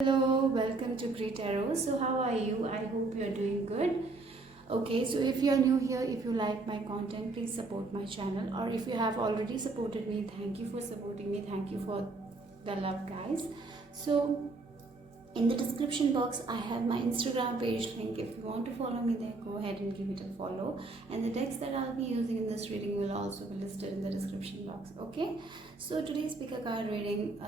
Hello, welcome to Pre Tarot. So, how are you? I hope you are doing good. Okay, so if you are new here, if you like my content, please support my channel. Or if you have already supported me, thank you for supporting me. Thank you for the love, guys. So, in the description box I have my Instagram page link. If you want to follow me there, go ahead and give it a follow, and the text that I'll be using in this reading will also be listed in the description box. Okay, so today's pick a card reading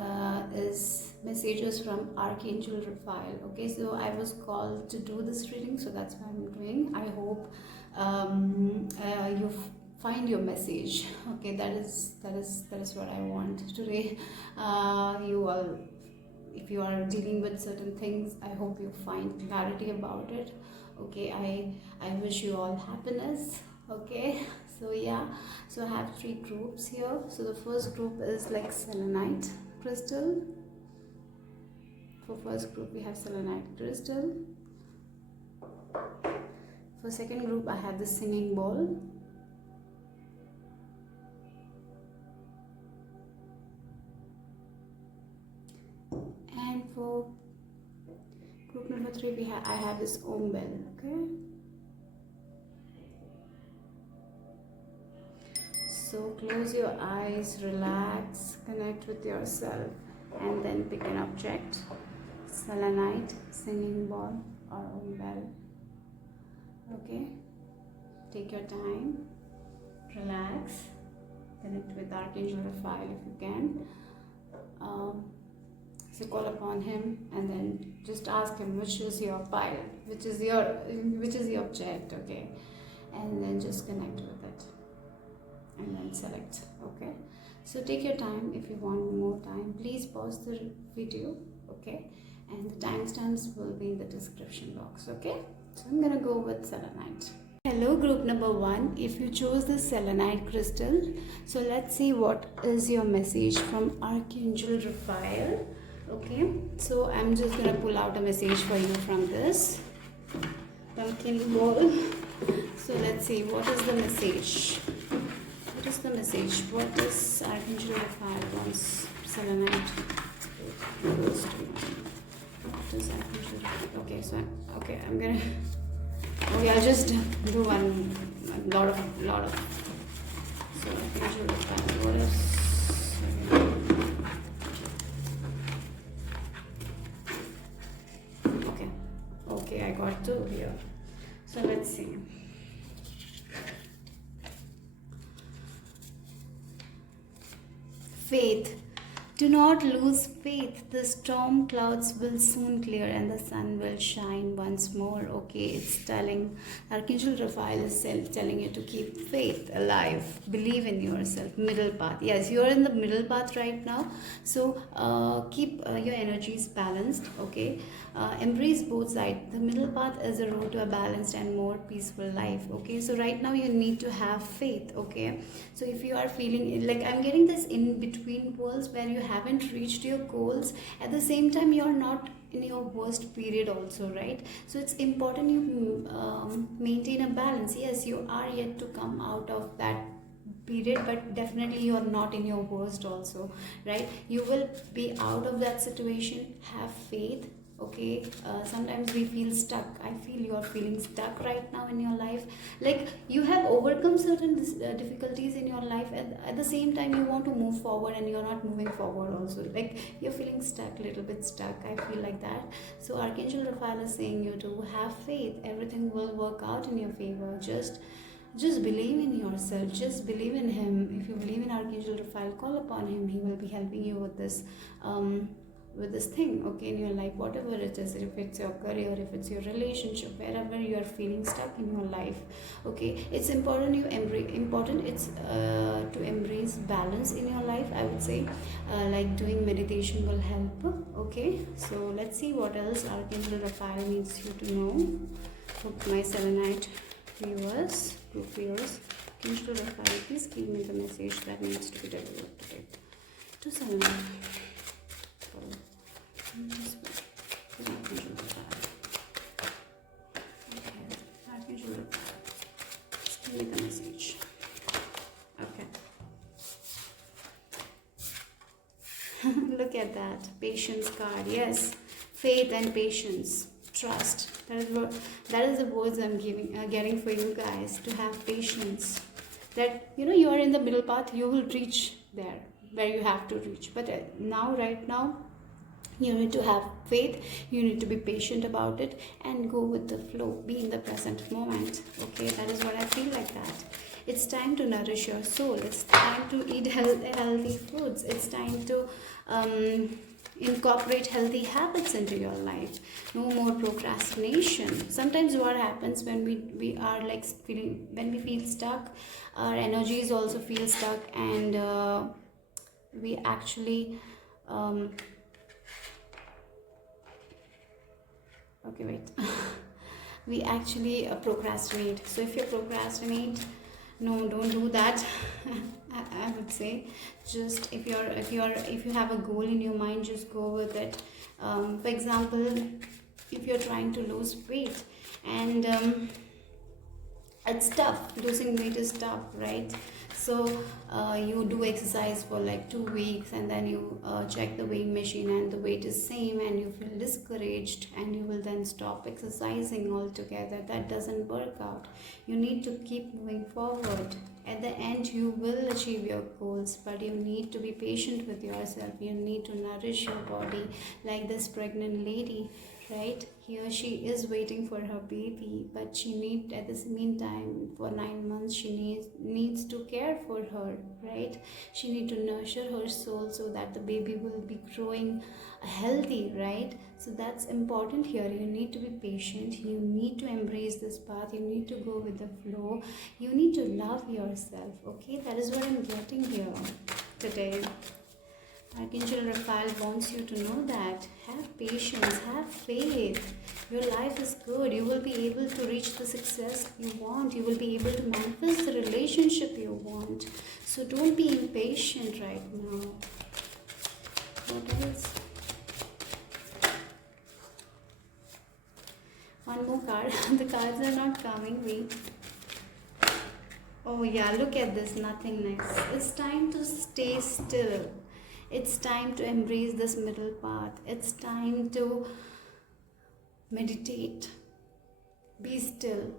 is messages from Archangel Raphael. Okay, so I was called to do this reading, so that's what I'm doing. I hope you find your message. Okay, that is what I want today. You all, if you are dealing with certain things, I hope you find clarity about it. Okay, I wish you all happiness. Okay, so yeah, so I have three groups here. So the first group is like selenite crystal. For first group we have selenite crystal. For second group I have the singing bowl. And for group number 3 I have this Om bell. Okay, so close your eyes, relax, connect with yourself, and then pick an object: selenite, singing ball, or Om bell. Okay, take your time, relax, connect with Archangel Raphael if you can. So call upon him and then just ask him which is your pile, which is the object. Okay, and then just connect with it and then select. Okay, so take your time. If you want more time, please pause the video. Okay, and the timestamps will be in the description box. Okay, so I'm gonna go with selenite. Hello, group number 1. If you chose the selenite crystal, so let's see what is your message from Archangel Raphael. Okay, so I'm just gonna pull out a message for you from this pumpkin bowl. So let's see, what is the message? What is the message? What does Archangel Raphael wants selenite? What does Archangel? Okay, so I'm gonna. Okay, I'll just do a lot of. So Archangel Raphael, what is? Okay, I got 2 here. So let's see. Faith. Do not lose faith. The storm clouds will soon clear and the sun will shine once more. Okay, it's telling, Archangel Raphael is telling you to keep faith alive. Believe in yourself. Middle path. Yes, you're in the middle path right now. So keep your energies balanced. Okay, embrace both sides. The middle path is a road to a balanced and more peaceful life. Okay, so right now you need to have faith. Okay, so if you are feeling like, I'm getting this in between worlds where you haven't reached your goals, at the same time you're not in your worst period also, right? So it's important you maintain a balance. Yes, you are yet to come out of that period, but definitely you are not in your worst also, right? You will be out of that situation. Have faith. Okay, sometimes we feel stuck. I feel you are feeling stuck right now in your life, like you have overcome certain difficulties in your life, and at the same time you want to move forward and you're not moving forward also, like you're feeling stuck, little bit stuck. I feel like that. So Archangel Raphael is saying you to have faith. Everything will work out in your favor. Just believe in yourself. Just believe in him. If you believe in Archangel Raphael, call upon him. He will be helping you with this thing, okay, in your life, whatever it is. If it's your career, if it's your relationship, wherever you are feeling stuck in your life. Okay, it's important it's to embrace balance in your life, I would say. Like doing meditation will help. Okay, so let's see what else Archangel Raphael needs you to know. My selenite viewers, group viewers, Archangel Raphael, please give me the message that needs to be delivered today to selenite. Give me the message. Okay. Look at that patience card. Yes, faith and patience, trust. That is the words I'm getting for you guys, to have patience. That you are in the middle path, you will reach there where you have to reach. But right now, you need to have faith, you need to be patient about it, and go with the flow, be in the present moment. Okay, that is what I feel like that. It's time to nourish your soul, it's time to eat healthy foods, it's time to incorporate healthy habits into your life. No more procrastination. Sometimes what happens when we are like feeling, when we feel stuck, our energies also feel stuck, and we actually okay, wait. We actually procrastinate. So if you procrastinate, no, don't do that. I would say, just if you have a goal in your mind, just go with it. For example, if you're trying to lose weight, and it's tough, losing weight is tough, right? So you do exercise for like 2 weeks, and then you check the weighing machine and the weight is same, and you feel discouraged, and you will then stop exercising altogether. That doesn't work out. You need to keep moving forward. At the end, you will achieve your goals, but you need to be patient with yourself. You need to nourish your body, like this pregnant lady, right? Here she is waiting for her baby, but she need, at this meantime, for 9 months, she needs to care for her, right? She need to nurture her soul so that the baby will be growing healthy, right? So that's important here. You need to be patient, you need to embrace this path, you need to go with the flow, you need to love yourself. Okay, that is what I'm getting here today. Archangel Raphael wants you to know that. Have patience, have faith. Your life is good. You will be able to reach the success you want. You will be able to manifest the relationship you want. So don't be impatient right now. What else? One more card. The cards are not coming. Wait. Oh yeah, look at this nothingness. It's time to stay still. It's time to embrace this middle path. It's time to meditate. Be still.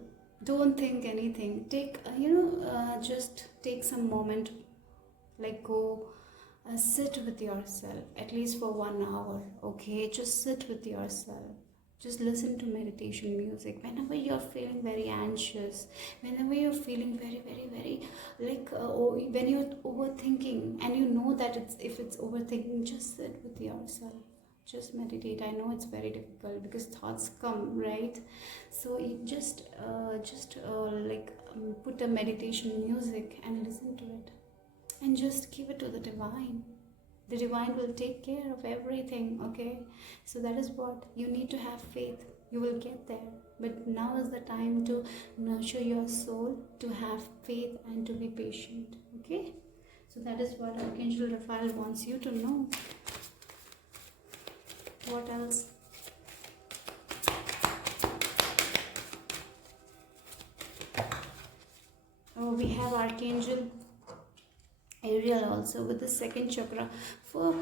Don't think anything. Take, just take some moment. Like go sit with yourself, at least for 1 hour. Okay, just sit with yourself. Just listen to meditation music whenever you're feeling very anxious, whenever you're feeling very, very, very when you're overthinking, and you know that if it's overthinking, just sit with yourself. Just meditate. I know it's very difficult because thoughts come, right? So you just put a meditation music and listen to it, and just give it to the divine. The divine will take care of everything, okay? So that is what you need to have faith. You will get there. But now is the time to nurture your soul, to have faith, and to be patient, okay? So that is what Archangel Raphael wants you to know. What else? Oh, we have Archangel Ariel also with the second chakra. For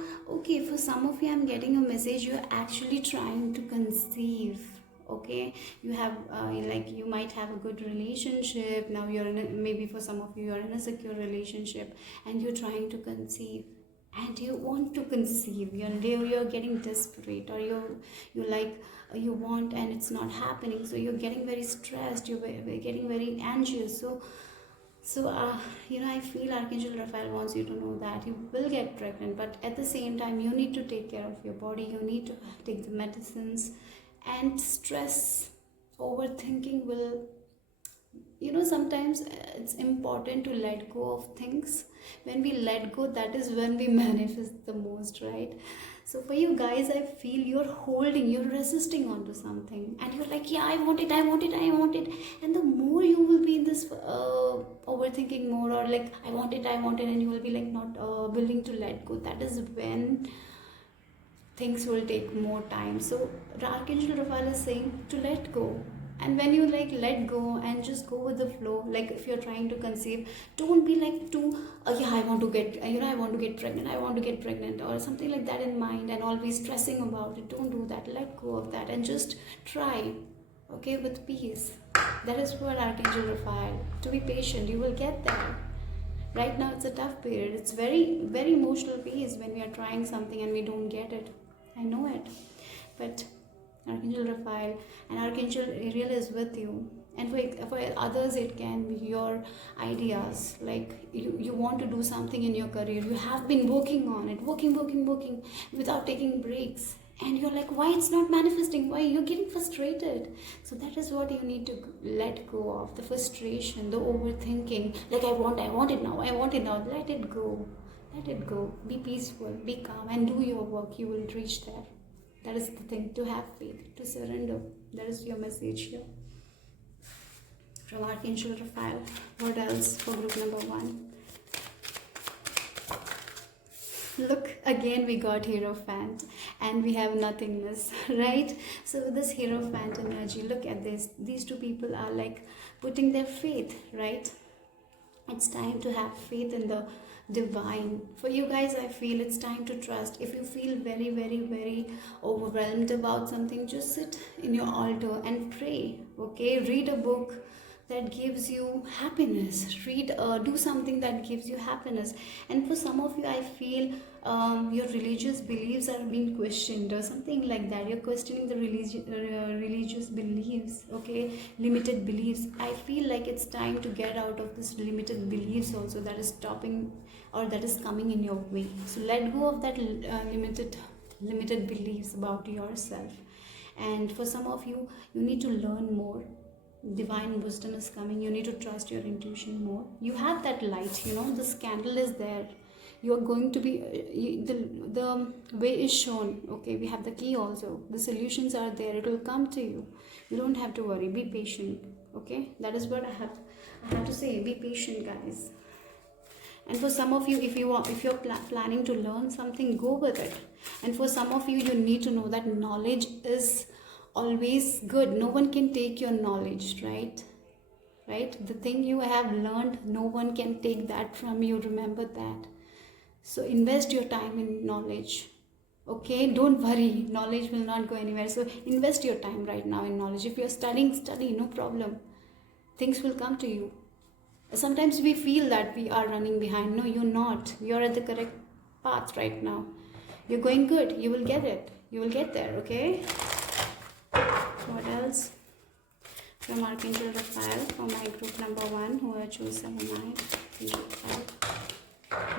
some of you, I'm getting a message. You're actually trying to conceive. Okay, you have you might have a good relationship now. Maybe for some of you, you're in a secure relationship, and you're trying to conceive, and you want to conceive. You're getting desperate, or you want, and it's not happening. So you're getting very stressed. You're getting very anxious. So, I feel Archangel Raphael wants you to know that you will get pregnant, but at the same time, you need to take care of your body. You need to take the medicines, and stress, overthinking will, sometimes it's important to let go of things. When we let go, that is when we manifest the most, right? So for you guys, I feel you're resisting onto something, and you're like, yeah, I want it. And the more you will be in this overthinking more, or like, I want it, and you will be like not willing to let go. That is when things will take more time. So Archangel Raphael is saying to let go. And when you like let go and just go with the flow, like if you're trying to conceive, don't be like too yeah, I want to get I want to get pregnant, I want to get pregnant, or something like that in mind, and always stressing about it. Don't do that. Let go of that and just try, okay, with peace. That is what Archangel Raphael, to be patient. You will get there. Right now it's a tough period. It's very very emotional phase when we are trying something and we don't get it. I know it. But Archangel Raphael and Archangel Ariel is with you. And for others, it can be your ideas. Like you want to do something in your career. You have been working on it, working without taking breaks. And you're like, why it's not manifesting? Why you're getting frustrated? So that is what you need to let go of. The frustration, the overthinking. Like I want it now, I want it now. Let it go. Let it go. Be peaceful, be calm, and do your work. You will reach there. That is the thing, to have faith, to surrender. That is your message here. From Archangel Raphael. What else for group number 1? Look, again we got Hierophant and we have nothingness, right? So with this Hierophant energy, look at this. These two people are like putting their faith, right? It's time to have faith in the divine. For you guys, I feel it's time to trust. If you feel very very overwhelmed about something, just sit in your altar and pray, okay? Read a book that gives you happiness. Do something that gives you happiness. And for some of you, I feel your religious beliefs are being questioned or something like that. You're questioning the religious beliefs, okay? Limited beliefs. I feel like it's time to get out of this limited beliefs also that is stopping or that is coming in your way. So let go of that limited beliefs about yourself. And for some of you, you need to learn more. Divine wisdom is coming. You need to trust your intuition more. You have that light, this candle is there. You are going to be the way is shown, okay? We have the key also. The solutions are there. It will come to you. You don't have to worry. Be patient, okay? That is what I have to say. Be patient, guys. And for some of you, if you're planning to learn something, go with it. And for some of you, you need to know that knowledge is always good. No one can take your knowledge, right? The thing you have learned, no one can take that from you. Remember that. So invest your time in knowledge, okay? Don't worry, knowledge will not go anywhere. So invest your time right now in knowledge. If you're studying, study, no problem. Things will come to you. Sometimes we feel that we are running behind. No, you're not. You're at the correct path right now. You're going good. You will get it. You will get there, okay? What else? From Archangel Raphael, for my group number 1, who I chose 79,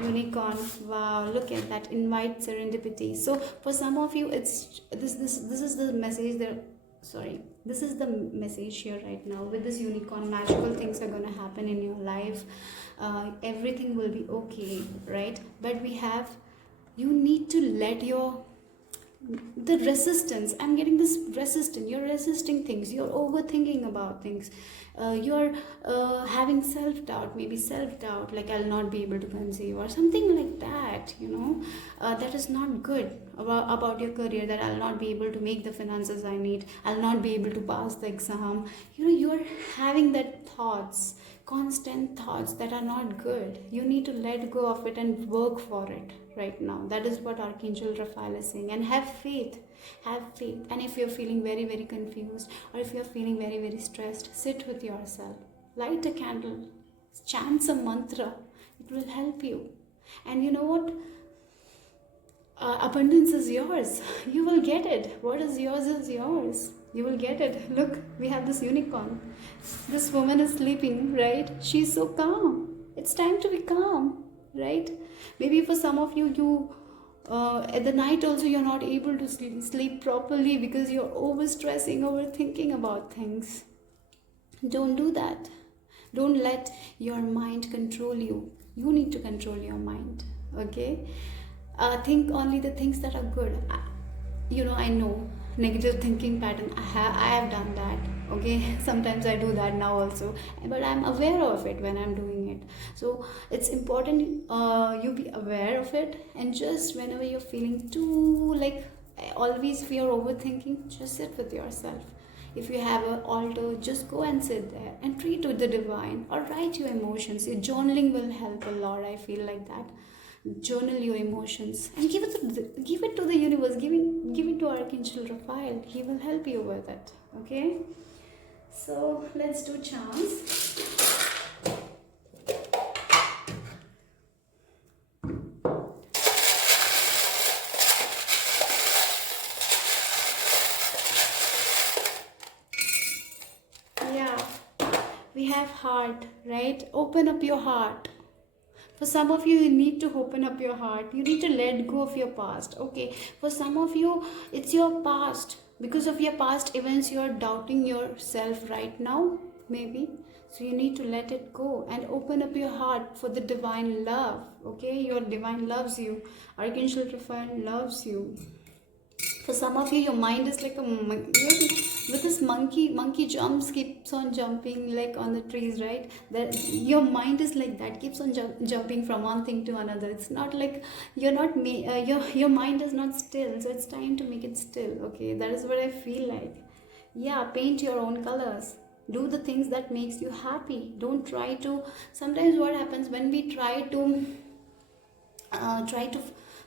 Unicorn. Wow, look at that. Invite serendipity. So for some of you, it's this is the message there. Sorry, this is the message here right now. With this unicorn, magical things are going to happen in your life. Everything will be okay, right? But you need to let the resistance. I'm getting this resistance. You're resisting things. You're overthinking about things. You're having self-doubt, maybe self-doubt, like I'll not be able to conceive or something like that, that is not good about your career, that I'll not be able to make the finances I need, I'll not be able to pass the exam. You're having that constant thoughts that are not good. You need to let go of it and work for it right now. That is what Archangel Raphael is saying. And have faith. And if you're feeling very very confused, or if you're feeling very very stressed, sit with yourself, light a candle, chant some mantra. It will help you. And you know what? Abundance is yours. You will get it. What is yours is yours. You will get it. Look, we have this unicorn. This woman is sleeping, right? She's so calm. It's time to be calm, right? Maybe for some of you, at the night also you're not able to sleep properly because you're overstressing, overthinking about things. Don't do that. Don't let your mind control you. You need to control your mind, okay? Think only the things that are good. I know negative thinking pattern. I have done that, okay? Sometimes I do that now also, but I'm aware of it when I'm doing it. So it's important you be aware of it, and just whenever you're feeling too always if you're overthinking, just sit with yourself. If you have an altar, just go and sit there and pray to the divine or write your emotions. Your journaling will help a lot. I feel like that. Journal your emotions and give it to the universe. Give it to Archangel Raphael. He will help you with it. Okay. So let's do charms. Yeah, we have heart, right? Open up your heart. For some of you, you need to open up your heart. You need to let go of your past. Okay. For some of you, it's your past. Because of your past events, you are doubting yourself right now, maybe. So you need to let it go and open up your heart for the divine love. Okay. Your divine loves you. Archangel Raphael loves you. For some of you, your mind is like a with this monkey jumps, keeps on jumping like on the trees, right? That your mind is like that, keeps on jumping from one thing to another. It's not like you're not your mind is not still, so it's time to make it still. Okay, that is what I feel like. Yeah, paint your own colors. Do the things that makes you happy. Don't try to. Sometimes what happens when we try to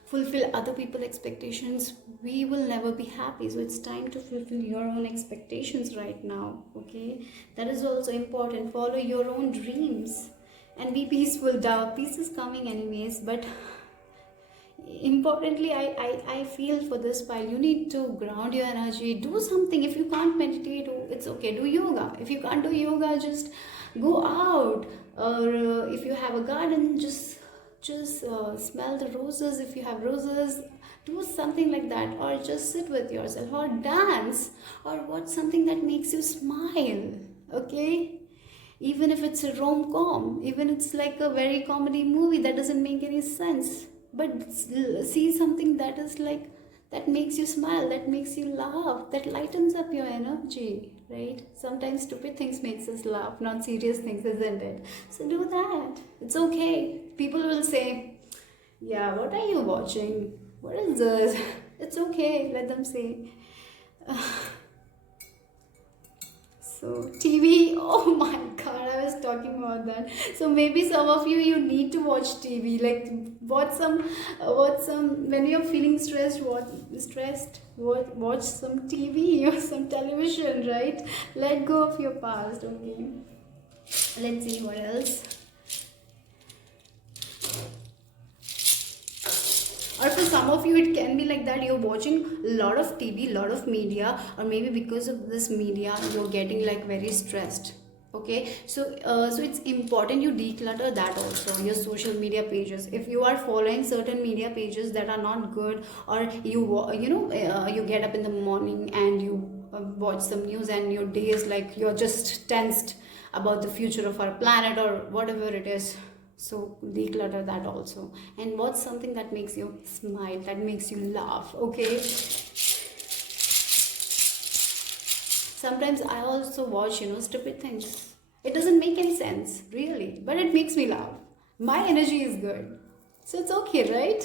fulfill other people's expectations, we will never be happy. So it's time to fulfill your own expectations right now. Okay, that is also important. Follow your own dreams and be peaceful. Peace is coming anyways, but importantly, I feel for this pile, you need to ground your energy. Do something. If you can't meditate, it's okay, do yoga. If you can't do yoga, just go out. Or if you have a garden, just smell the roses. If you have roses, do something like that. Or just sit with yourself, or dance, or watch something that makes you smile. Okay, even if it's a rom-com, even it's like a very comedy movie that doesn't make any sense, but see something that is like that makes you smile, that makes you laugh, that lightens up your energy, right? Sometimes stupid things makes us laugh, not serious things, isn't it? So do that. It's okay. People will say, yeah, what are you watching? What is this? It's okay, let them say. So TV, oh my god, I was talking about that. So maybe some of you need to watch TV. Like watch some when you're feeling stressed. Watch some TV or some television, right? Let go of your past. Okay. Let's see what else. Or for some of you, it can be like that you're watching a lot of TV, lot of media, or maybe because of this media, you're getting like very stressed. Okay, so it's important you declutter that also, your social media pages. If you are following certain media pages that are not good, or you get up in the morning and you watch some news and your day is like you're just tensed about the future of our planet or whatever it is. So declutter that also, and watch something that makes you smile, that makes you laugh. Okay, sometimes I also watch stupid things. It doesn't make any sense really, but it makes me laugh. My energy is good, so it's okay, right?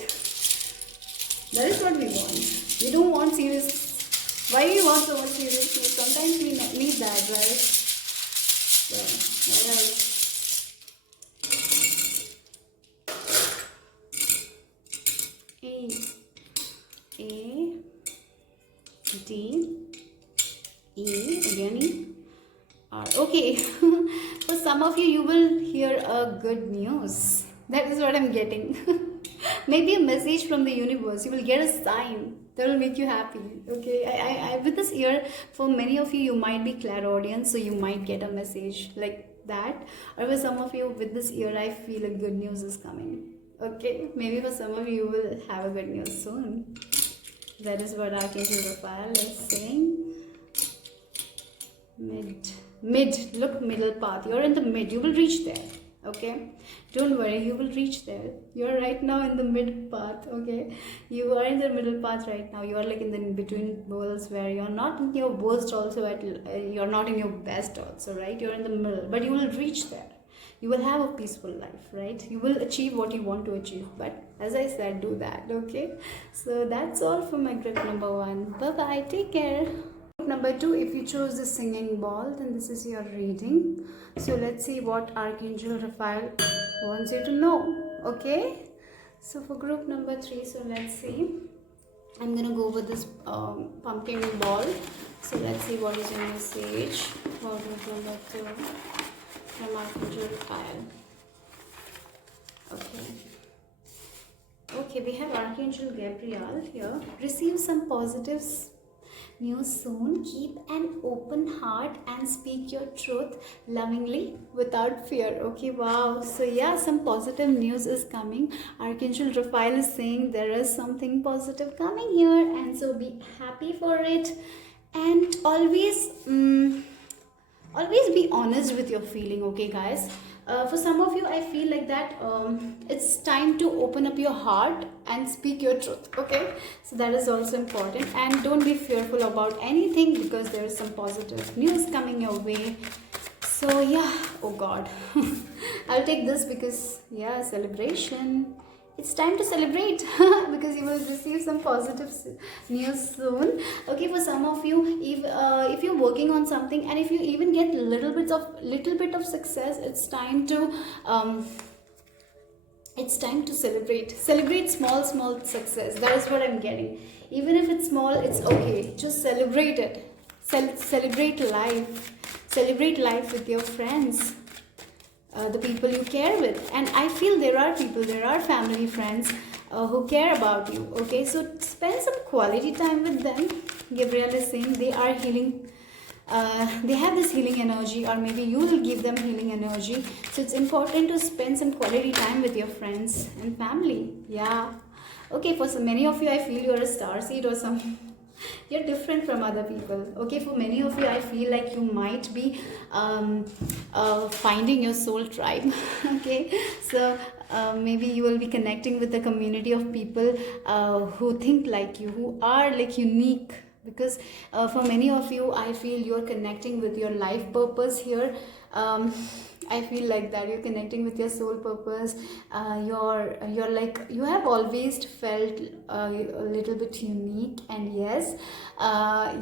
That is what we want. We don't want serious. Why we want so much seriousness? Sometimes we need that, right? So what else? A D E again E R. Okay, for some of you will hear a good news. That is what I'm getting. Maybe a message from the universe. You will get a sign that will make you happy. Okay, I with this year, for many of you, you might be clairaudient, so you might get a message like that. Or for some of you, with this year, I feel a good news is coming. Okay, maybe for some of you will have a good news soon. That is what Archangel Raphael is saying. Mid, look, middle path. You're in the mid, you will reach there. Okay, don't worry, you will reach there. You're right now in the mid path. Okay, you are in the middle path right now. You are like in the between poles where you're not in your worst also, you're not in your best also, right? You're in the middle, but you will reach there. You will have a peaceful life, right? You will achieve what you want to achieve, but as I said, do that. Okay, so that's all for my grip number 1. Bye bye, take care. number 2, if you chose the singing ball, then this is your reading. So let's see what Archangel Raphael wants you to know. Okay, so for group number 3, so let's see. I'm gonna go with this pumpkin ball. So let's see what is your message for group number 2 from Archangel Raphael. Okay, we have Archangel Gabriel here. Receive some positive news soon. Keep an open heart and speak your truth lovingly without fear. Okay, wow. So yeah, some positive news is coming. Archangel Raphael is saying there is something positive coming here, and so be happy for it, and always always be honest with your feeling. Okay, guys. For some of you, I feel like that it's time to open up your heart and speak your truth. Okay, so that is also important, and don't be fearful about anything, because there is some positive news coming your way. So yeah, oh god, I'll take this because yeah, celebration. It's time to celebrate because you will receive some positive news soon. Okay, for some of you, if you're working on something, and if you even get little bit of success, it's time to celebrate small success. That is what I'm getting. Even if it's small, it's okay, just celebrate it. Celebrate life with your friends, the people you care with. And I feel there are family, friends who care about you. Okay, so spend some quality time with them. Gabriel is saying they are healing, they have this healing energy, or maybe you will give them healing energy. So it's important to spend some quality time with your friends and family. Yeah, okay, for so many of you, I feel you're a star seed or some you're different from other people. Okay, for many of you, I feel like you might be finding your soul tribe. Okay, so maybe you will be connecting with a community of people who think like you, who are like unique. Because for many of you, I feel you're connecting with your life purpose here. I feel like that you're connecting with your soul purpose. You're like, you have always felt a little bit unique, and yes,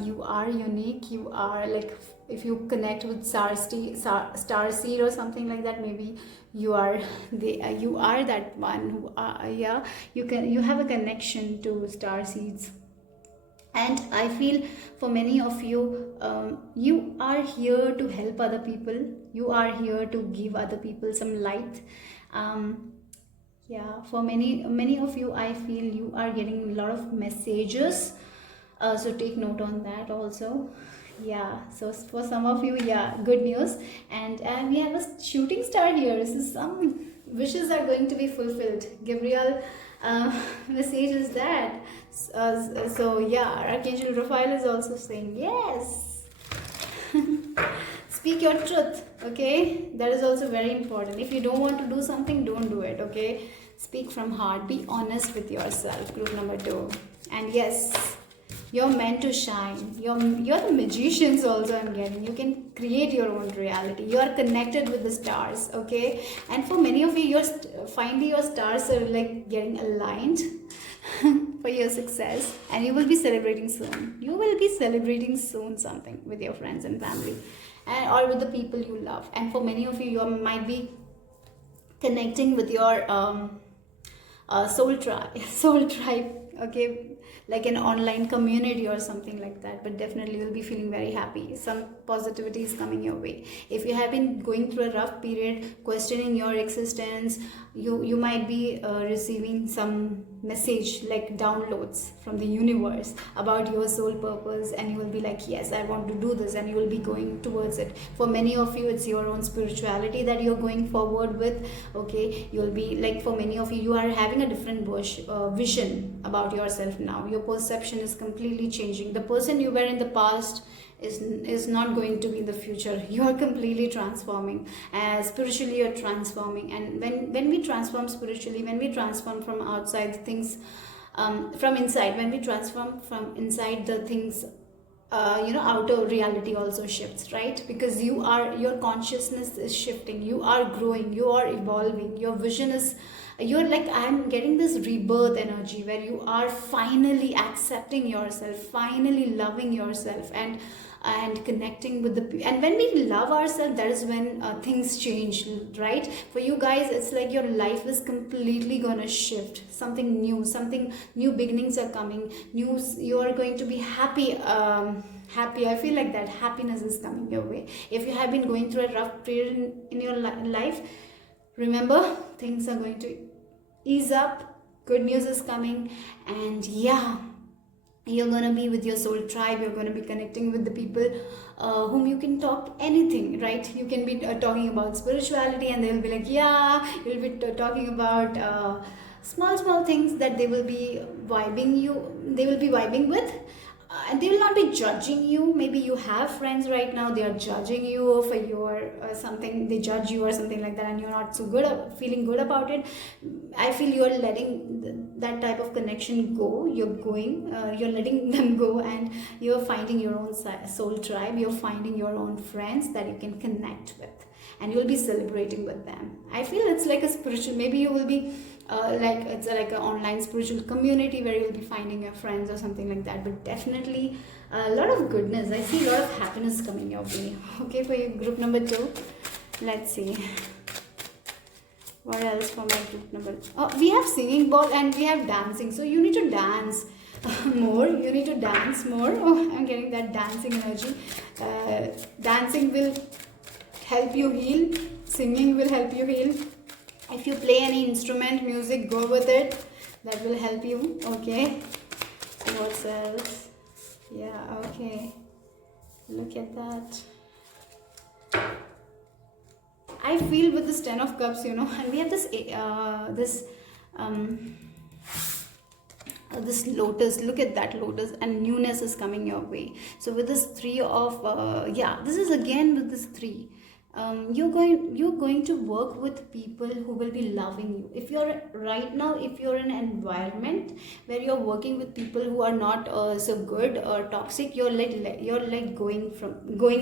you are unique. You are like, if you connect with star seed or something like that, maybe you are you are that one who are, yeah, you have a connection to star seeds. And I feel for many of you, you are here to help other people. You are here to give other people some light. Yeah, for many of you, I feel you are getting a lot of messages. So take note on that also. Yeah, so for some of you, yeah, good news. And we have a shooting star here. So some wishes are going to be fulfilled. Gabriel message is that. So yeah, Archangel Raphael is also saying yes. Speak your truth. Okay, that is also very important. If you don't want to do something, don't do it. Okay, speak from heart. Be honest with yourself. Group number 2. And yes, you're meant to shine. You're the magicians also, I'm getting. You can create your own reality. You are connected with the stars, okay? And for many of you, finally your stars are like getting aligned for your success, and you will be celebrating soon. You will be celebrating soon something with your friends and family, and or with the people you love. And for many of you, you might be connecting with your soul tribe, okay, like an online community or something like that. But definitely you'll be feeling very happy. Some positivity is coming your way. If you have been going through a rough period, questioning your existence, you might be receiving some message, like downloads from the universe about your soul purpose, and you will be like, yes, I want to do this, and you will be going towards it. For many of you, it's your own spirituality that you're going forward with. Okay, you'll be like, for many of you, you are having a different vision about yourself now. Your perception is completely changing. The person you were in the past is not going to be in the future. You are completely transforming. Spiritually, you're transforming. And when we transform spiritually, when we transform from outside things, from inside, when we transform from inside, the things, outer reality also shifts, right? Because your consciousness is shifting, you are growing, you are evolving, your vision is you're like, I'm getting this rebirth energy where you are finally accepting yourself, finally loving yourself, and connecting with the and when we love ourselves, that is when things change, right? For you guys, it's like your life is completely gonna shift. Something new, something new beginnings are coming, new, you are going to be happy. Happy, I feel like that happiness is coming your way. If you have been going through a rough period in your life, remember, things are going to ease up, good news is coming. And yeah, you're gonna be with your soul tribe, you're gonna be connecting with the people whom you can talk anything, right? You can be talking about spirituality, and they'll be like, yeah. You'll be talking about small things that they will be vibing with, and they will not be judging you. Maybe you have friends right now, they are judging you for your something, they judge you or something like that, and you're not so good feeling good about it. I feel you're letting that type of connection go. You're letting them go, and you're finding your own soul tribe, you're finding your own friends that you can connect with, and you'll be celebrating with them. I feel it's like a spiritual, maybe you will be like, it's like an online spiritual community where you'll be finding your friends or something like that. But definitely a lot of goodness, I see a lot of happiness coming your way. Okay, for your group number 2, let's see what else for my group number. Oh, we have singing bowl and we have dancing, so you need to dance more, you need to dance more. Oh, I'm getting that dancing energy. Dancing will help you heal, singing will help you heal. If you play any instrument, music, go with it, that will help you. Okay, so what else? Yeah, okay, look at that. I feel with this 10 of cups, and we have this this lotus. Look at that lotus, and newness is coming your way. So with this 3 of yeah, this is again with this 3. You're going to work with people who will be loving you. If you're right now, if you're in an environment where you're working with people who are not so good or toxic, you're like going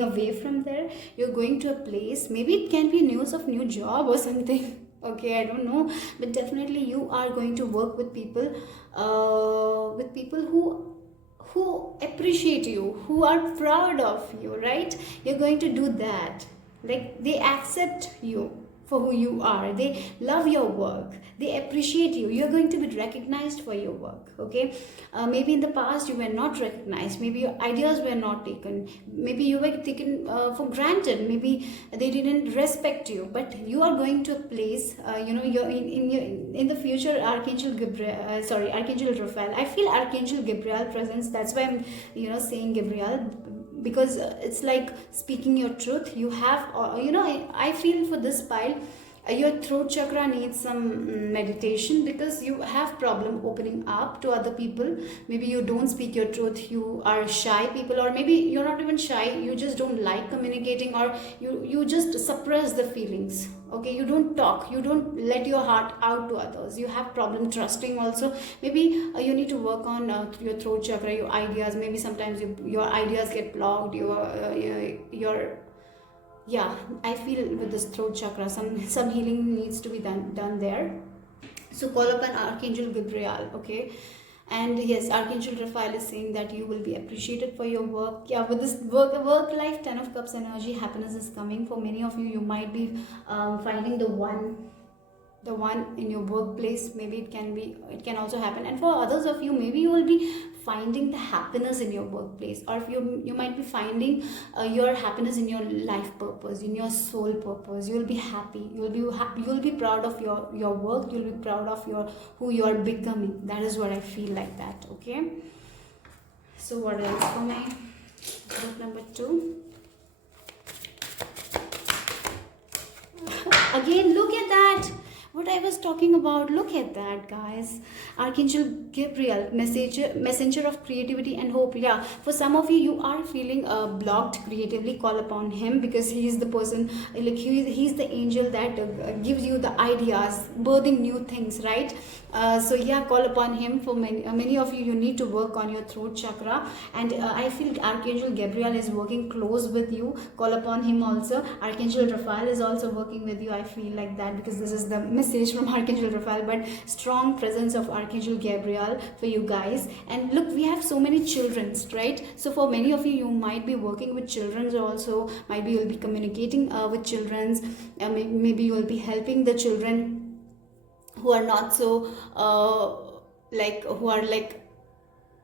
away from there. You're going to a place, maybe it can be news of new job or something. Okay, I don't know, but definitely you are going to work with people who appreciate you, who are proud of you, right? You're going to do that. Like, they accept you for who you are, they love your work, they appreciate you, you're going to be recognized for your work. Okay, maybe in the past you were not recognized, maybe your ideas were not taken, maybe you were taken for granted, maybe they didn't respect you, but you are going to a place, you're in the future. Archangel Raphael, I feel Archangel Gabriel presence, that's why I'm saying Gabriel, because it's like speaking your truth. You have I feel for this pile, your throat chakra needs some meditation, because you have problem opening up to other people. Maybe you don't speak your truth, you are shy people, or maybe you're not even shy, you just don't like communicating, or you just suppress the feelings. Okay, you don't talk, you don't let your heart out to others, you have problem trusting also. Maybe you need to work on your throat chakra, your ideas. Maybe sometimes your ideas get blocked, your yeah, I feel with this throat chakra, some healing needs to be done there. So call upon Archangel Gabriel. Okay, and yes, Archangel Raphael is saying that you will be appreciated for your work. Yeah, with this work life 10 of cups energy, happiness is coming for many of you. You might be finding the one in your workplace. Maybe it can also happen. And for others of you, maybe you will be finding the happiness in your workplace, or if you might be finding your happiness in your life purpose, in your soul purpose. You will be happy, you will be proud of your work, you'll be proud of who you are becoming. That is what I feel like that. Okay, so what else for my group number 2? Again, look at that, what I was talking about. Look at that, guys. Archangel Gabriel, messenger of creativity and hope. Yeah, for some of you, you are feeling blocked creatively. Call upon him, because he is the person, like he's the angel that gives you the ideas, birthing new things, right? So yeah, call upon him. For many of you, you need to work on your throat chakra, and I feel Archangel Gabriel is working close with you. Call upon him also. Archangel Raphael is also working with you. I feel like that, because this is the message from Archangel Raphael. But strong presence of Archangel Gabriel for you guys. And look, we have so many children, right? So for many of you, you might be working with children also. Maybe you'll be communicating with children. Maybe you will be helping the children who are not so who are like,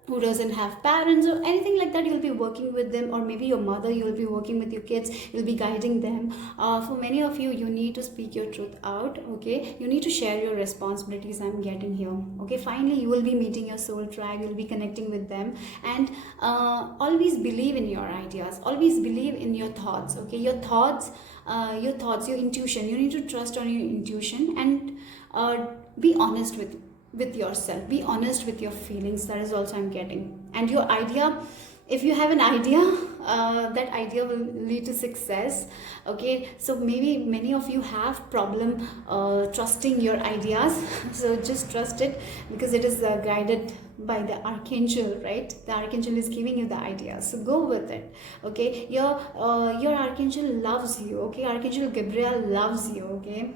who doesn't have parents or anything like that. You'll be working with them, or maybe your mother, you'll be working with your kids, you'll be guiding them. For many of you, you need to speak your truth out, okay? You need to share your responsibilities. I'm getting here, okay? Finally, you will be meeting your soul tribe, you'll be connecting with them. And always believe in your ideas, always believe in your thoughts, okay? Your thoughts, your intuition. You need to trust on your intuition, and be honest with yourself, be honest with your feelings. That is also I'm getting. And your idea, if you have an idea, that idea will lead to success, okay? So maybe many of you have problem trusting your ideas. So just trust it, because it is guided by the archangel, right? The archangel is giving you the idea, so go with it, okay? Your archangel loves you, okay? Archangel Gabriel loves you, okay?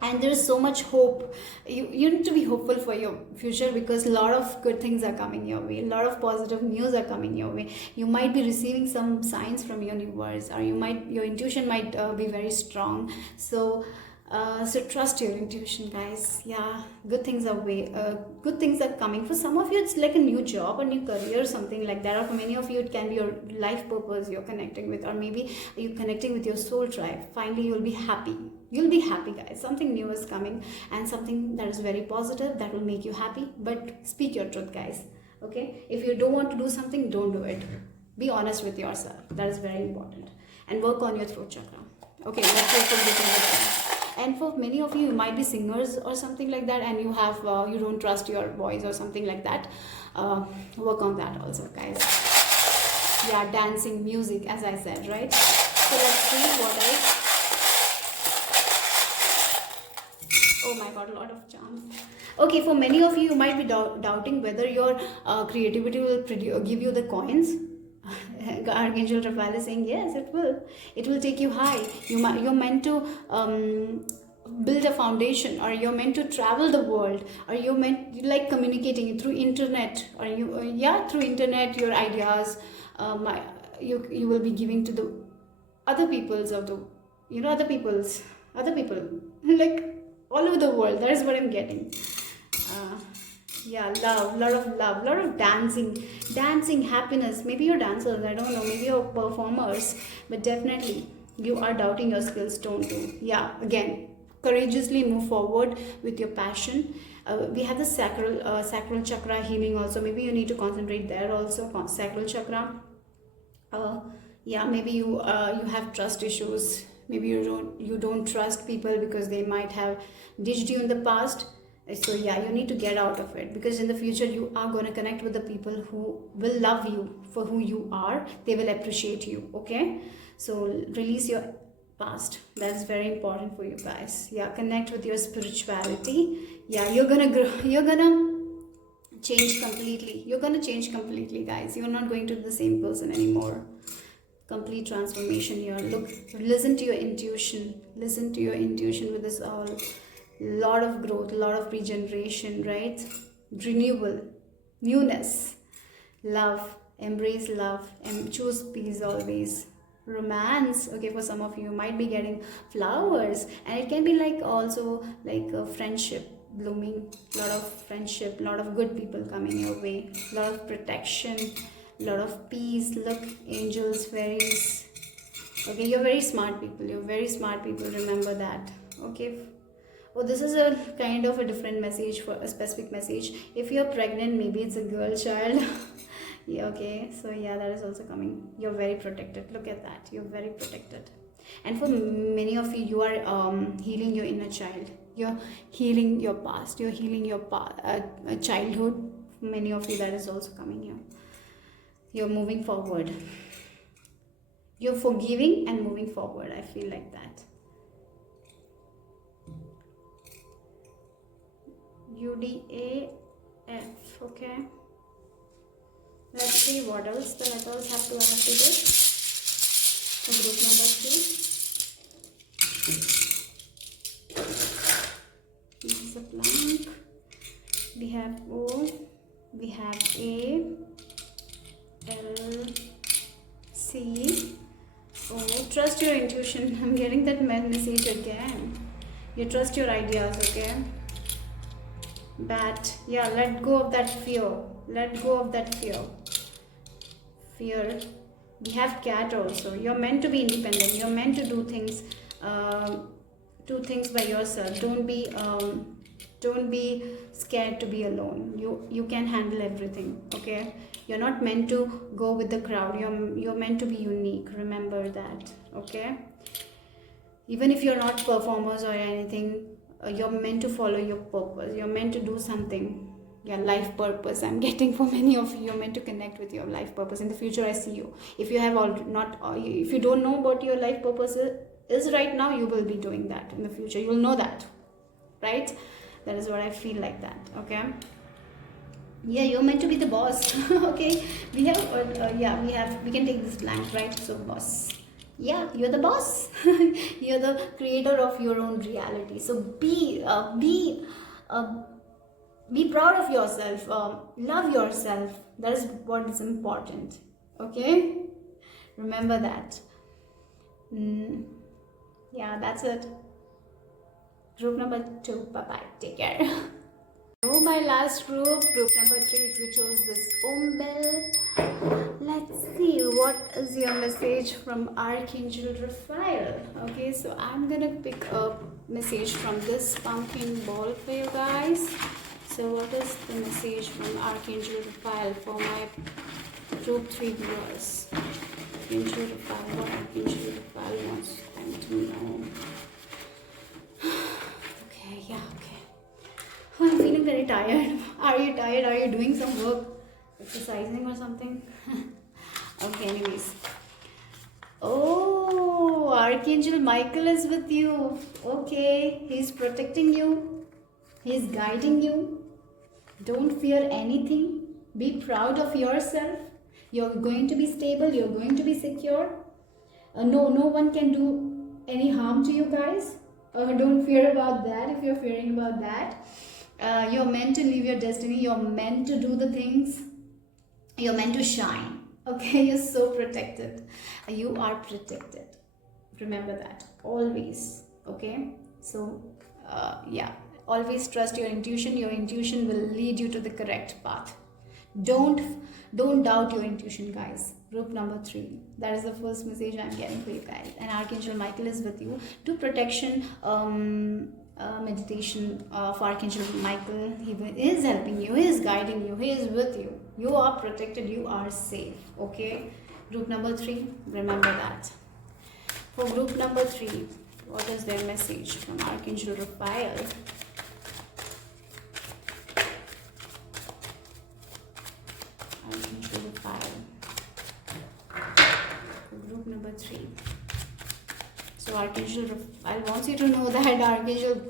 And there's so much hope. You need to be hopeful for your future, because a lot of good things are coming your way, a lot of positive news are coming your way. You might be receiving some signs from your universe, or your intuition might be very strong. So trust your intuition, guys. Yeah, good things are good things are coming. For some of you, it's like a new job, a new career, something like that. Or for many of you, it can be your life purpose you're connecting with, or maybe you're connecting with your soul tribe. Finally, you'll be happy. You'll be happy, guys. Something new is coming, and something that is very positive, that will make you happy. But speak your truth, guys. Okay? If you don't want to do something, don't do it. Be honest with yourself. That is very important. And work on your throat chakra. Okay, let's go from this. And for many of you, you might be singers or something like that, and you don't trust your voice or something like that. Work on that also, guys. Yeah, dancing, music, as I said, right? So let's see what else. Oh my god, a lot of charms. Okay, for many of you, you might be doubting whether your creativity will give you the coins. Archangel Raphael is saying yes, it will. It will take you high. You're meant to build a foundation, or you're meant to travel the world, or you're meant, like, communicating through internet, or through internet, your ideas. You will be giving to the other peoples of the, other people, like all over the world. That is what I'm getting. Yeah, love, lot of dancing, happiness. Maybe you're dancers, I don't know, maybe you're performers, but definitely you are doubting your skills, don't you? Yeah, again, courageously move forward with your passion. We have the sacral chakra healing also. Maybe you need to concentrate there also, sacral chakra. Yeah, maybe you have trust issues. Maybe you don't trust people because they might have ditched you in the past. So yeah, you need to get out of it, because in the future you are going to connect with the people who will love you for who you are. They will appreciate you, okay? So release your past. That's very important for you guys. Yeah, connect with your spirituality. Yeah, you're gonna grow, you're gonna change completely. You're gonna change completely, guys. You're not going to be the same person anymore. Complete transformation here. Look, listen to your intuition. Listen to your intuition with this all. Lot of growth, lot of regeneration, right? Renewal, newness, love, embrace love, and choose peace always. Romance, okay, for some of you might be getting flowers, and it can be like also like a friendship blooming. Lot of friendship, lot of good people coming your way, lot of protection, lot of peace. Look, angels, fairies. Okay, you're very smart people. You're very smart people. Remember that. Okay. Oh, this is a kind of a different message, for a specific message. If you're pregnant, maybe it's a girl child. Yeah, okay. So yeah, that is also coming. You're very protected. Look at that. You're very protected. And for many of you, you are healing your inner child. You're healing your past, you're healing your childhood. Many of you, that is also coming here. You're moving forward, you're forgiving and moving forward. I feel like that. UDAF. Okay, let's see what else the letters have to add to this. So group number 3. This is a blank. We have O, we have A, L, C, O. Trust your intuition. I'm getting that message again. You trust your ideas, okay? Bat. Yeah, let go of that fear. Let go of that fear. Fear. We have cat also. You're meant to be independent. You're meant to do things by yourself. Don't be scared to be alone. You can handle everything, okay? You're not meant to go with the crowd. You're meant to be unique. Remember that, okay? Even if you're not performers or anything, you're meant to follow your purpose. You're meant to do something. Yeah, life purpose. I'm getting for many of you. You're meant to connect with your life purpose. In the future, I see you. If you have if you don't know what your life purpose is right now, you will be doing that in the future. You'll know that, right? That is what I feel like that, okay? Yeah, you're meant to be the boss. Okay, we can take this blank, right? So boss. Yeah, you're the boss. You're the creator of your own reality. So be proud of yourself. Love yourself. That is what is important, okay? Remember that. Yeah, that's it. Group number 2. Bye-bye. Take care. So my last group number 3, if you chose this bell. Let's see what is your message from Archangel Raphael. Okay, so I'm gonna pick a message from this pumpkin ball for you guys. So what is the message from Archangel Raphael for my group 3 viewers? Archangel Raphael, what Archangel Raphael wants them to know. Okay. I'm feeling very tired. Are you tired? Are you doing some work? Exercising or something? Okay, anyways. Oh, Archangel Michael is with you. Okay, he's protecting you. He's guiding you. Don't fear anything. Be proud of yourself. You're going to be stable. You're going to be secure. No one can do any harm to you guys. Don't fear about that if you're fearing about that. You're meant to live your destiny. You're meant to do the things. You're meant to shine. Okay, you're so protected. You are protected. Remember that always. Okay, so always trust your intuition. Your intuition will lead you to the correct path. Don't doubt your intuition, guys. Group number 3. That is the first message I'm getting for you guys. And Archangel Michael is with you. Do protection meditation of Archangel Michael. He is helping you. He is guiding you. He is with you. You are protected. You are safe. Okay. Group number 3. Remember that. For group number 3, what is their message from Archangel Raphael? Archangel Raphael. Group number 3. So Archangel Raphael wants you to know that Archangel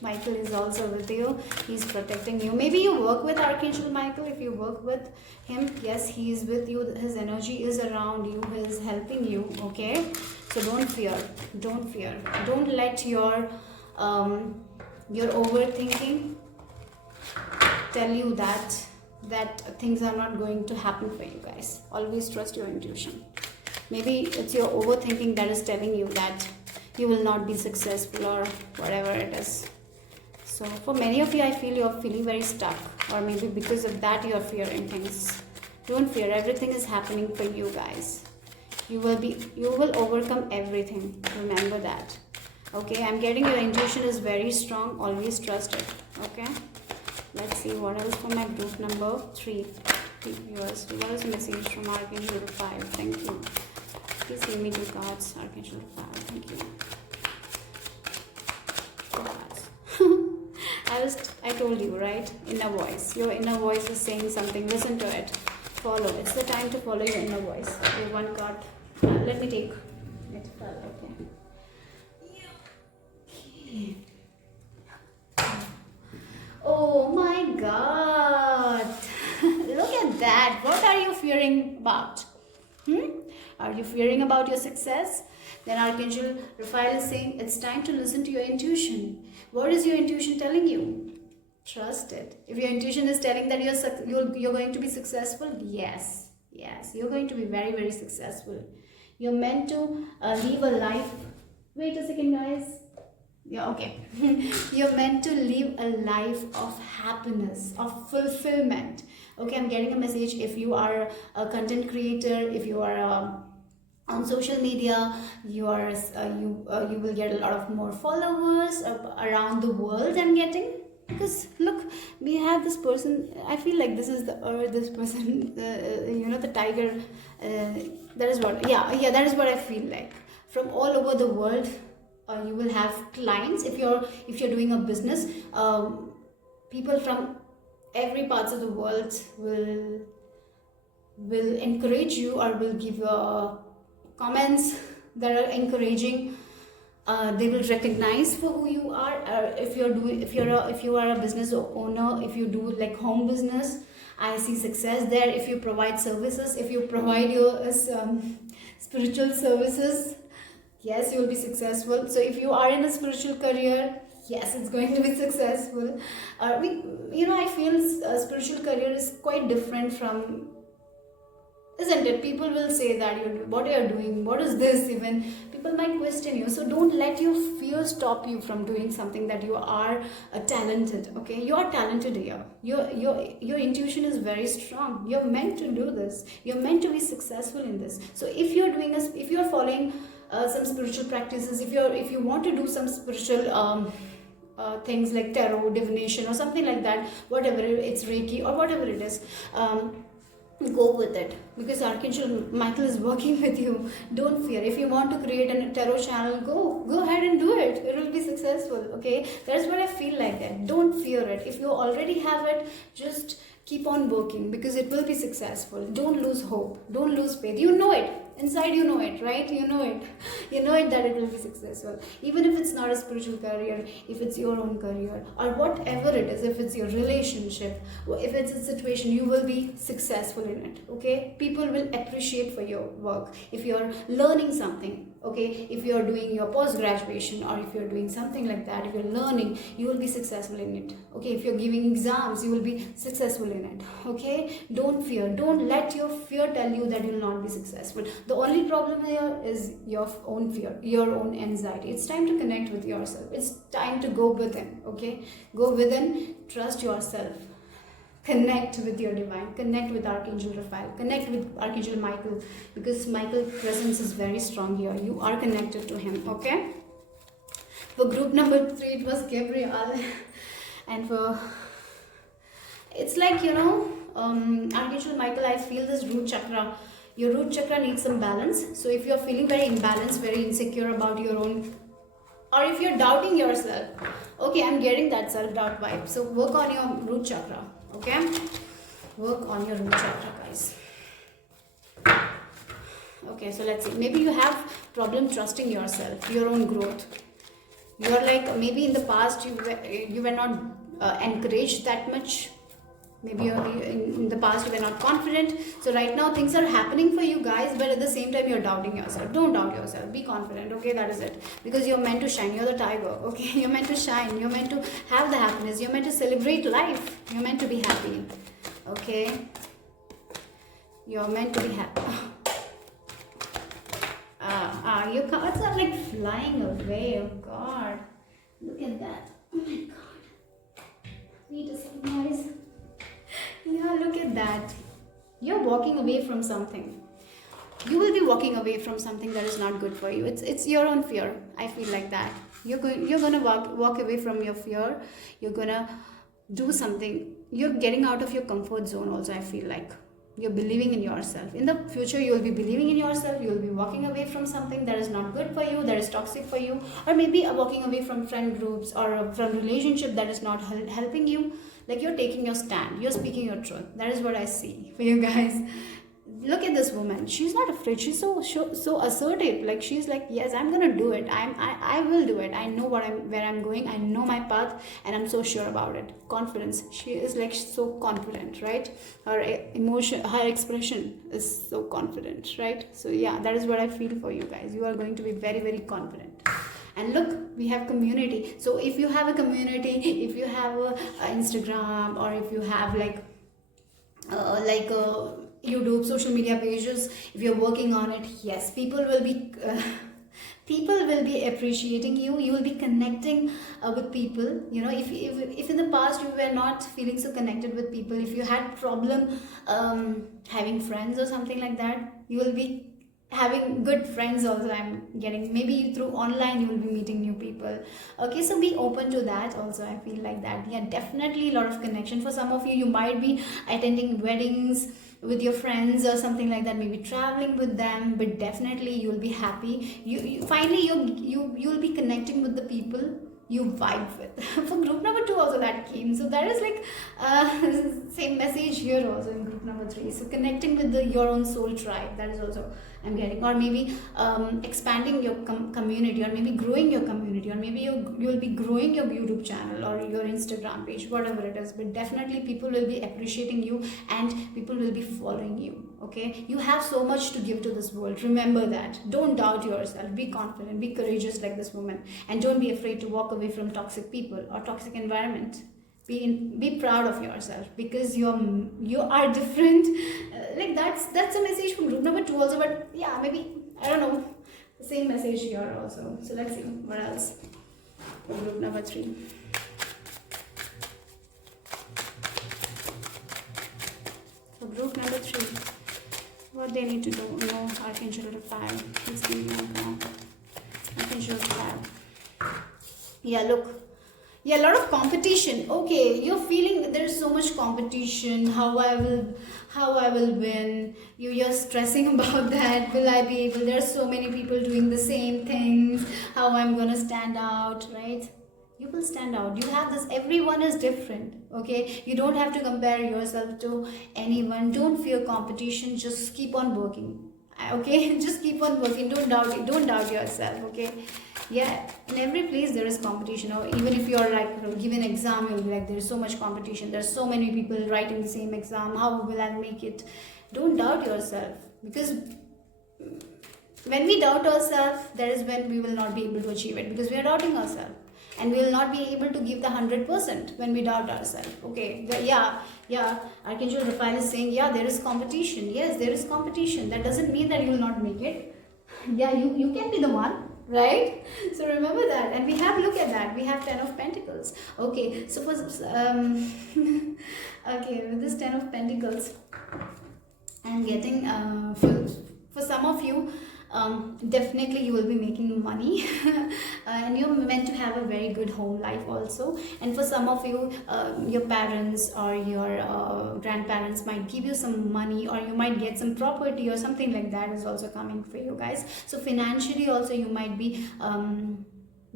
Michael is also with you. He's protecting you. Maybe you work with Archangel Michael. If you work with him, yes, he is with you. His energy is around you. He is helping you. Okay. So don't fear. Don't fear. Don't let your overthinking tell you that things are not going to happen for you guys. Always trust your intuition. Maybe it's your overthinking that is telling you that you will not be successful or whatever it is. So for many of you, I feel you're feeling very stuck, or maybe because of that you're fearing things. Don't fear. Everything is happening for you guys. You will overcome everything. Remember that. Okay, I'm getting your intuition is very strong. Always trust it. Okay. Let's see what else for my group number 3 viewers. What is the message from Archangel Raphael? Thank you. Please give me 2 cards, Archangel Raphael. Thank you. 2 cards. told you, right? Inner voice. Your inner voice is saying something. Listen to it. Follow. It's the time to follow your inner voice. Your one card. Let me take. It fell. Okay. Oh my God. Look at that. What are you fearing about? Are you fearing about your success? Then Archangel Raphael is saying it's time to listen to your intuition. What is your intuition telling you? Trust it. If your intuition is telling that you're going to be successful, yes, you're going to be very, very successful. You're meant to live a life. Wait a second, guys. Yeah, okay. You're meant to live a life of happiness, of fulfillment. Okay, I'm getting a message. If you are a content creator, if you are on social media, you will get a lot of more followers around the world. I'm getting, because look, we have this person. I feel like this is the earth. This person, the tiger. That is what. Yeah. That is what I feel like. From all over the world, you will have clients. If you're doing a business, people from every parts of the world will encourage you, or will give comments that are encouraging. They will recognize for who you are. If you are a business owner, if you do like home business, I see success there. If you provide services, if you provide your spiritual services, yes, you will be successful. So if you are in a spiritual career, yes, it's going to be successful. I feel spiritual career is quite different from, isn't it? People will say that what you are doing, what is this even? People might question you. So don't let your fear stop you from doing something that you are talented. Okay, you are talented here. Your intuition is very strong. You're meant to do this. You're meant to be successful in this. So if you're following some spiritual practices, if you want to do some spiritual things like tarot, divination, or something like that, whatever it's Reiki or whatever it is, go with it, because Archangel Michael is working with you. Don't fear. If you want to create a tarot channel, go ahead and do it. It will be successful. Okay, that's what I feel like. That don't fear it. If you already have it, just keep on working, because it will be successful. Don't lose hope. Don't lose faith. You know it inside. You know it, right? You know it that it will be successful. Even if it's not a spiritual career, if it's your own career, or whatever it is, if it's your relationship, if it's a situation, you will be successful in it. Okay, people will appreciate for your work. If you're learning something, okay, if you're doing your post-graduation, or if you're doing something like that, if you're learning, you will be successful in it. Okay, if you're giving exams, you will be successful in it. Okay, don't fear. Don't let your fear tell you that you will not be successful. The only problem here is your own fear, your own anxiety. It's time to connect with yourself. It's time to go within. Okay, go within, trust yourself. Connect with your divine, connect with Archangel Raphael, connect with Archangel Michael, because Michael's presence is very strong here. You are connected to him. Okay, for group number 3, it was Gabriel. And for, it's like, Archangel Michael, I feel this root chakra. Your root chakra needs some balance. So if you're feeling very imbalanced, very insecure about your own, or if you're doubting yourself, okay, I'm getting that self-doubt vibe. So work on your root chakra. Okay, work on your root chakra, guys. Okay, so let's see. Maybe you have problem trusting yourself, your own growth. You're like, maybe in the past you were not encouraged that much. Maybe in the past you were not confident. So right now things are happening for you guys, but at the same time you're doubting yourself. Don't doubt yourself. Be confident. Okay, that is it. Because you're meant to shine. You're the tiger. Okay, you're meant to shine. You're meant to have the happiness. You're meant to celebrate life. You're meant to be happy. Okay, you're meant to be happy. Your cards are like flying away. Oh God, look at that. Oh my God. Wait a second, guys. Yeah, look at that. You're walking away from something. You will be walking away from something that is not good for you. It's your own fear. I feel like that. You're gonna walk away from your fear. You're gonna do something. You're getting out of your comfort zone also, I feel like. You're believing in yourself. In the future, you will be believing in yourself. You will be walking away from something that is not good for you, that is toxic for you, or maybe walking away from friend groups or from relationship that is not helping you. Like, you're taking your stand, you're speaking your truth. That is what I see for you guys. Look at this woman, she's not afraid, she's so assertive. Like, she's like, yes, I'm gonna do it. I will do it. I know where I'm going. I know my path, and I'm so sure about it. Confidence. She is like so confident, right? Her emotion, her expression is so confident, right? So yeah, that is what I feel for you guys. You are going to be very, very confident. And look, we have community. So if you have a community, if you have a Instagram, or if you have like YouTube, social media pages, if you're working on it, yes, people will be appreciating you. You will be connecting with people. You know, if in the past you were not feeling so connected with people, if you had problem having friends or something like that, you will be having good friends also. I'm getting, maybe through online you will be meeting new people. Okay, so be open to that also. I feel like that, yeah, definitely a lot of connection. For some of you, you might be attending weddings with your friends or something like that, maybe traveling with them, but definitely you'll be happy. You finally you'll be connecting with the people you vibe with. For group number 2 also that came, so that is like same message here also in group number 3. So connecting with your own soul tribe, that is also I'm getting. Or maybe expanding your community, or maybe growing your community, or maybe you'll be growing your YouTube channel or your Instagram page, whatever it is. But definitely people will be appreciating you, and people will be following you. Okay, you have so much to give to this world. Remember that. Don't doubt yourself. Be confident, be courageous like this woman, and don't be afraid to walk away from toxic people or toxic environment. Be proud of yourself, because you are different. Like, that's a message from group number 2 also. But yeah, maybe, I don't know, the same message here also. So let's see what else for group number 3. For group number 3, what they need to do. No, Archangel Raphael. Please give me one more. Archangel Raphael. Yeah, look. Yeah, a lot of competition. Okay, you're feeling there is so much competition. How I will win. You're stressing about that. Will I be able? There are so many people doing the same things. How I'm gonna stand out, right? You will stand out. You have this. Everyone is different. Okay, you don't have to compare yourself to anyone. Don't fear competition. Just keep on working. Okay, just keep on working. Don't doubt it. Don't doubt yourself. Okay. Yeah, in every place there is competition. Or even if you're like given exam, you'll be like, there's so much competition, there's so many people writing the same exam, how will I make it? Don't doubt yourself, because when we doubt ourselves, that is when we will not be able to achieve it, because we are doubting ourselves, and we will not be able to give the 100% when we doubt ourselves. Okay, yeah, Archangel Raphael is saying, yeah, there is competition. Yes, there is competition. That doesn't mean that you will not make it. Yeah, you can be the one, right? So remember that. And we have, look at that, we have 10 of Pentacles. Okay, so for okay, with this 10 of Pentacles, I'm getting for some of you, definitely you will be making money and you're meant to have a very good home life also. And for some of you, your parents or your grandparents might give you some money, or you might get some property or something like that is also coming for you guys. So financially also you might be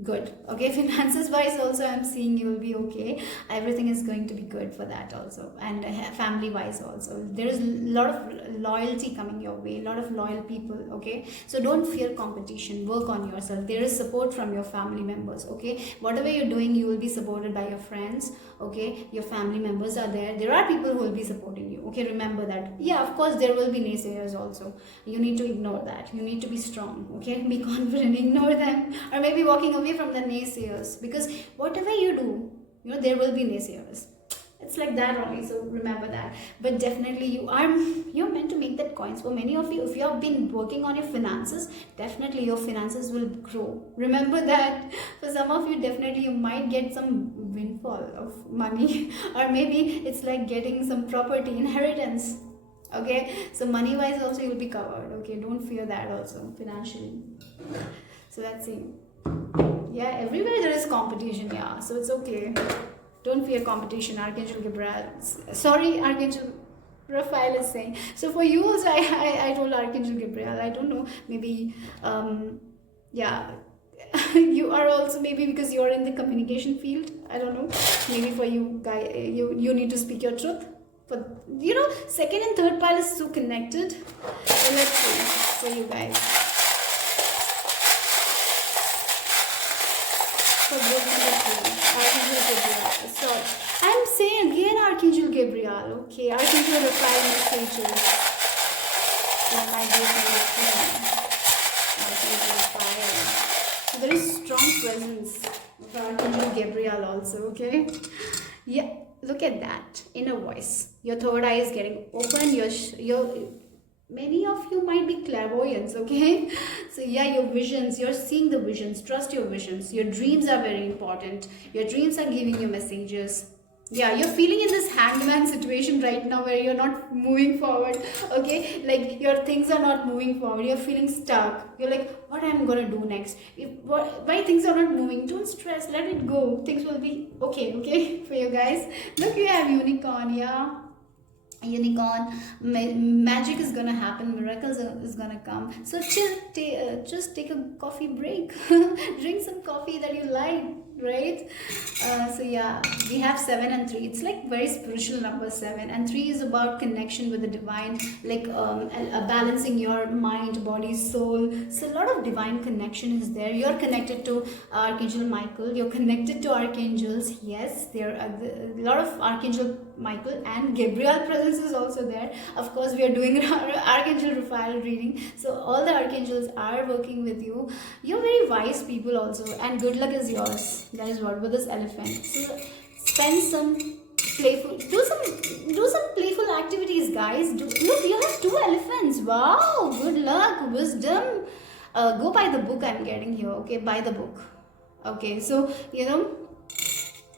good. Okay, finances wise also I'm seeing you will be okay. Everything is going to be good for that also. And family wise also, there is a lot of loyalty coming your way, a lot of loyal people. Okay, so don't fear competition, work on yourself. There is support from your family members. Okay, whatever you're doing, you will be supported by your friends. Okay, your family members are there are people who will be supporting you. Okay, remember that. Yeah, of course there will be naysayers also. You need to ignore that. You need to be strong. Okay, be confident, ignore them, or maybe walking away from the naysayers, because whatever you do, there will be naysayers. It's like that only, so remember that. But definitely you're meant to make that coins. For many of you, if you have been working on your finances, definitely your finances will grow. Remember that. For some of you, definitely you might get some windfall of money or maybe it's like getting some property inheritance. Okay, so money wise also you'll be covered. Okay, don't fear that also financially. So let's see. Yeah, everywhere there is competition. Yeah, so it's okay. Don't fear competition. Archangel Gabriel, sorry, Archangel Raphael is saying. So for you also, I told Archangel Gabriel, I don't know, maybe, yeah, you are also, maybe because you're in the communication field, I don't know, maybe for you guy, you need to speak your truth. But you know, second and third pile is so connected. So let's see for you guys. For group number 3, Archangel Gabriel. So I'm saying again Archangel Gabriel. Okay, Archangel Raphael messages. For my group number 3, Archangel Raphael. So there is strong presence of Archangel Gabriel also. Okay. Yeah, look at that inner voice. Your third eye is getting open. Your many of you might be clairvoyants, okay? So yeah, your visions, you're seeing the visions. Trust your visions. Your dreams are very important. Your dreams are giving you messages. Yeah, you're feeling in this hangman situation right now where you're not moving forward, okay? Like your things are not moving forward. You're feeling stuck. You're like, what I'm gonna do next? Why things are not moving? Don't stress. Let it go. Things will be okay, okay? For you guys. Look, you have unicorn, yeah. Unicorn, magic is gonna happen, miracles is gonna come. So chill, just take a coffee break, drink some coffee that you like, right? So yeah, we have 7 and 3. It's like very spiritual number 7, and 3 is about connection with the divine, like balancing your mind, body, soul. So a lot of divine connection is there. You're connected to Archangel Michael. You're connected to archangels. Yes, there are a lot of Archangel Michael and Gabriel presence is also there. Of course, we are doing Archangel Raphael reading, so all the archangels are working with you. You're very wise people also, and good luck is yours. That is what with this elephant. So spend some playful, do some playful activities, guys. Look, you have 2 elephants. Wow, good luck, wisdom. Go buy the book I'm getting here. Okay, buy the book. Okay, so you know,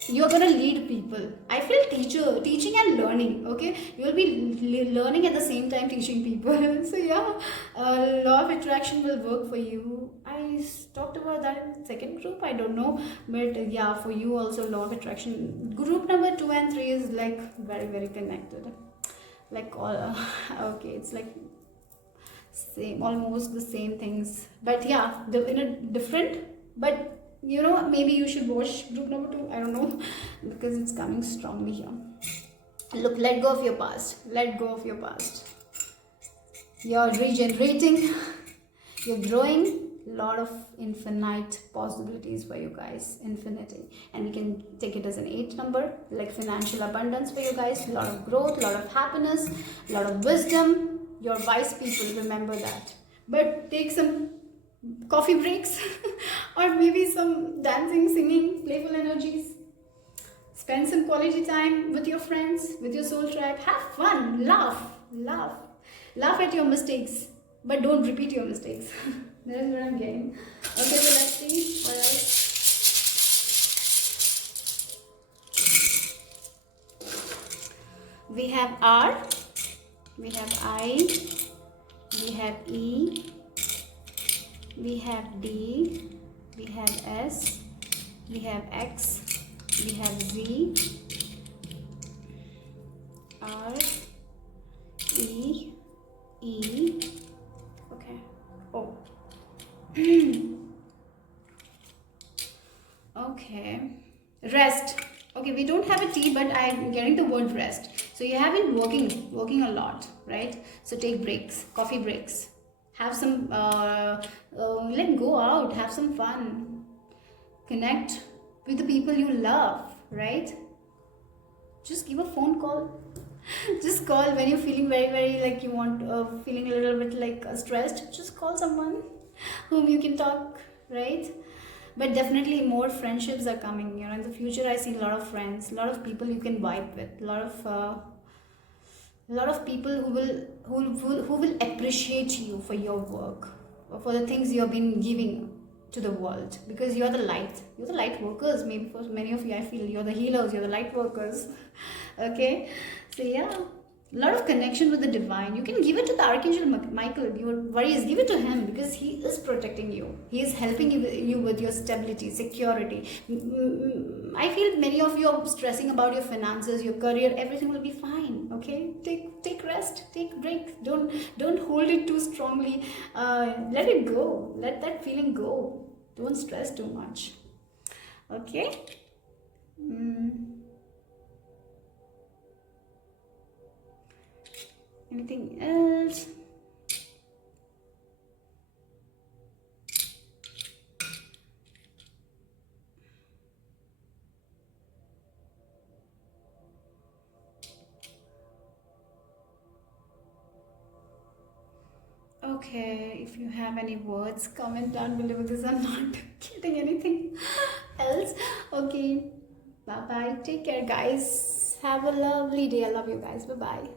you're gonna lead people. I feel teaching and learning. Okay, you'll be learning at the same time teaching people. So yeah, law of attraction will work for you. I talked about that in second group, I don't know, but yeah, for you also law of attraction. Group number 2 and 3 is like very, very connected. Like all okay, it's like same, almost the same things, but yeah, in a different, but you know, maybe you should watch group number 2, I don't know, because it's coming strongly here. Look, let go of your past. Let go of your past. You're regenerating. You're growing. Lot of infinite possibilities for you guys. Infinity. And we can take it as an 8 number. Like financial abundance for you guys. Lot of growth. Lot of happiness. Lot of wisdom. You're wise people. Remember that. But take some coffee breaks or maybe some dancing, singing, playful energies. Spend some quality time with your friends, with your soul tribe. Have fun, laugh at your mistakes, but don't repeat your mistakes. That is what I'm getting. Okay, so let's see what else. We have R, we have I, we have E, we have D, we have S, we have X, we have Z, R, E, okay, O. Okay, rest. Okay, we don't have a T, but I'm getting the word rest. So you have been working a lot, right? So take breaks, coffee breaks. Have some, let go out, have some fun. Connect with the people you love, right? Just give a phone call. Just call when you're feeling very, very like you want, feeling a little bit like stressed. Just call someone whom you can talk, right? But definitely more friendships are coming. You know, in the future, I see a lot of friends, a lot of people you can vibe with, a lot of people who will appreciate you for your work, or for the things you have been giving to the world, because you're the light workers. Maybe for many of you, I feel you're the healers, you're the light workers. Okay, so yeah, a lot of connection with the divine. You can give it to the Archangel Michael. Your worries, give it to him, because he is protecting protecting you. He is helping you with your stability, security. I feel many of you are stressing about your finances, your career. Everything will be fine. Okay, take rest, take break. Don't hold it too strongly. Let it go. Let that feeling go. Don't stress too much. Okay. Mm, anything else? Okay, if you have any words, comment down below because I'm not getting anything else. Okay, bye bye. Take care, guys. Have a lovely day. I love you guys. Bye bye.